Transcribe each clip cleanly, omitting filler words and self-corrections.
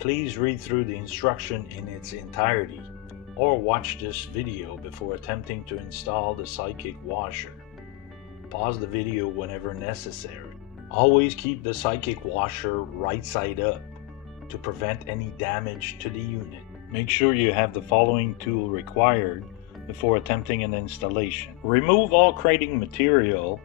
Please read through the instruction in its entirety, or watch this video before attempting to install the Sidekick washer. Pause the video whenever necessary. Always keep the Sidekick washer right side up to prevent any damage to the unit. Make sure you have the following tool required before attempting an installation. Remove all crating material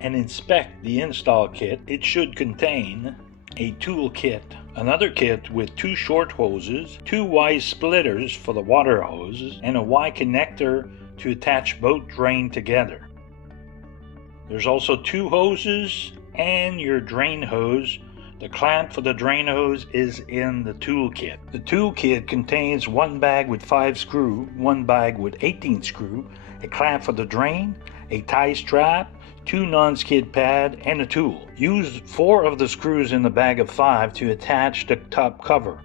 and inspect the install kit. It should contain a tool kit, another kit with 2 short hoses, 2 Y splitters for the water hoses, and a Y connector to attach both drain together. There's also 2 hoses and your drain hose. The clamp for the drain hose is in the tool kit. The tool kit contains 1 bag with 5 screw, 1 bag with 18 screw, a clamp for the drain, a tie strap, 2 non-skid pad, and a tool. Use 4 of the screws in the bag of 5 to attach the top cover.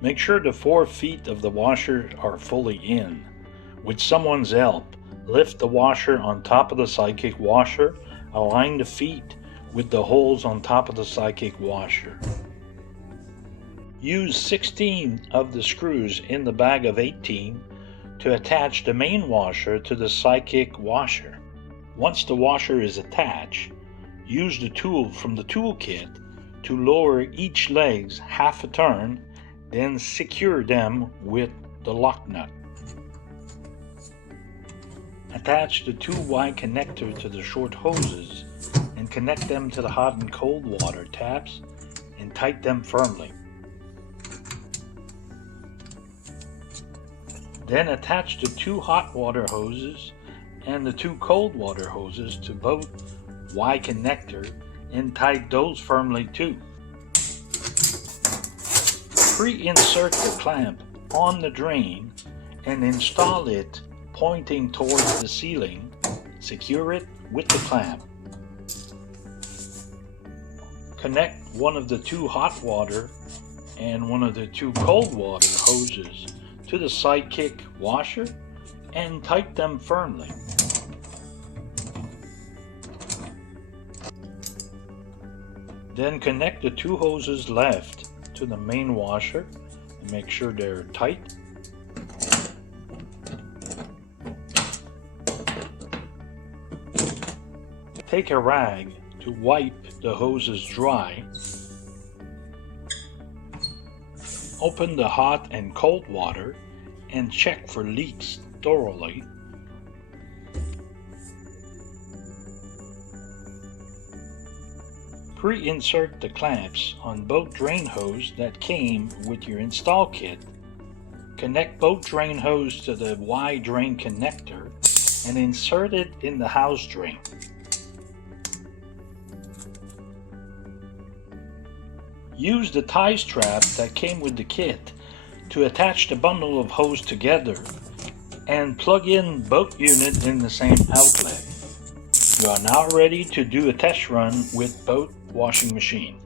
Make sure the 4 feet of the washer are fully in. With someone's help, lift the washer on top of the Sidekick washer, align the feet with the holes on top of the Sidekick washer. Use 16 of the screws in the bag of 18 to attach the main washer to the Sidekick washer. Once the washer is attached, use the tool from the tool kit to lower each legs half a turn, then secure them with the lock nut. Attach the 2 Y connector to the short hoses and connect them to the hot and cold water taps and tighten them firmly. Then attach the 2 hot water hoses and the 2 cold water hoses to both Y connector and tighten those firmly too. Pre-insert the clamp on the drain and install it pointing towards the ceiling. Secure it with the clamp. Connect one of the 2 hot water and one of the 2 cold water hoses to the Sidekick washer and tighten them firmly. Then connect the 2 hoses left to the main washer and make sure they're tight. Take a rag to wipe the hoses dry. Open the hot and cold water and check for leaks thoroughly. Pre-insert the clamps on both drain hose that came with your install kit. Connect both drain hose to the Y drain connector and insert it in the house drain. Use the tie strap that came with the kit to attach the bundle of hose together and plug in both units in the same outlet. You are now ready to do a test run with both washing machines.